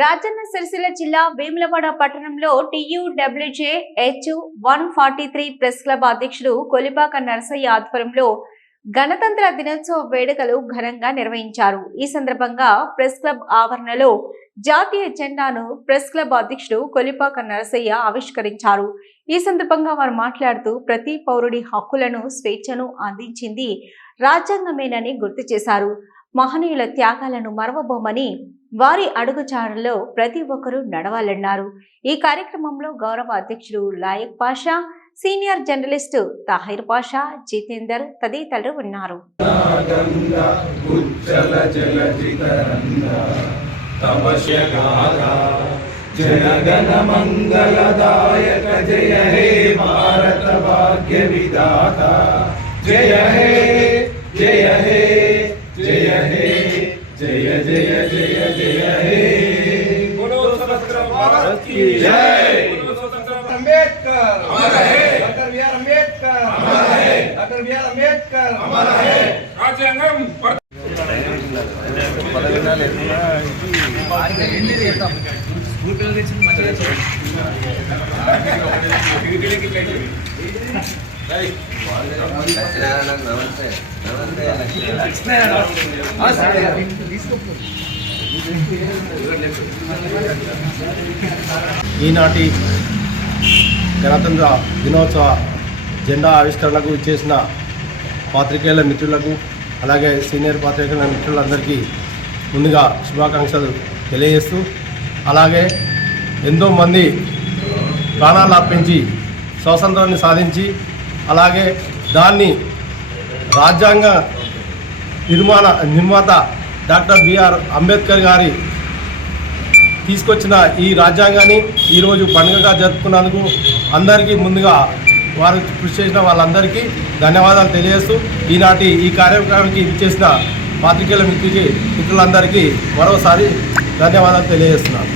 రాజన్న సిరిసిల్ల జిల్లా వేములవాడ పట్టణంలో TUWJ H one forty three press club అధ్యక్షుడు కొలిపాక నరసయ్య ఆధ్వర్యంలో గణతంత్ర దినోత్సవ వేడుకలు ఘనంగా నిర్వహించారు. ఈ సందర్భంగా ప్రెస్ క్లబ్ ఆవరణలో జాతీయ జెండాను ప్రెస్ క్లబ్ అధ్యక్షుడు కొలిపాక నరసయ్య ఆవిష్కరించారు. ఈ సందర్భంగా వారు మాట్లాడుతూ ప్రతి పౌరుడి హక్కులను స్వేచ్ఛను అందించింది రాజ్యాంగమేనని గుర్తు చేశారు. మహనీయుల త్యాగాలను మరవబోమని వారి అడుగుజాడల్లో ప్రతి ఒక్కరూ నడవాలన్నారు. ఈ కార్యక్రమంలో గౌరవ అధ్యక్షుడు లాయక్ పాషా సీనియర్ జర్నలిస్టు తాహిర్ పాషా జితేందర్ తదితరులు ఉన్నారు. జనగణ మంగళదాయక జయ హే భారత భాగ్య జయ హే జయ హే. జయ జయ జయ జయ హే बोलो स्वतंत्र भारत की जय। बोलो स्वतंत्र भारत अंबेडकर अमर है। डॉक्टर बी आर अंबेडकर अमर है। डॉक्टर बी आर ఈనాటి గణతంత్ర దినోత్సవ జెండా ఆవిష్కరణకు ఇచ్చేసిన పాత్రికేయుల మిత్రులకు అలాగే సీనియర్ పాత్రికేయుల మిత్రులందరికీ ముందుగా శుభాకాంక్షలు తెలియజేస్తూ అలాగే ఎంతోమంది ప్రాణాలు అర్పించి స్వాతంత్రాన్ని సాధించి అలాగే దాన్ని రాజ్యాంగ నిర్మాణ నిర్మాత డాక్టర్ బిఆర్ అంబేద్కర్ గారి తీసుకొచ్చిన ఈ రాజ్యాంగాన్ని ఈరోజు పండుగగా జరుపుకున్నందుకు అందరికీ ముందుగా వారు కృషి చేసిన వాళ్ళందరికీ ధన్యవాదాలు తెలియజేస్తూ ఈనాటి ఈ కార్యక్రమానికి ఇచ్చేసిన పాత్రికేయుల మిత్రులకి మిత్రులందరికీ మరోసారి ధన్యవాదాలు తెలియజేస్తున్నాను.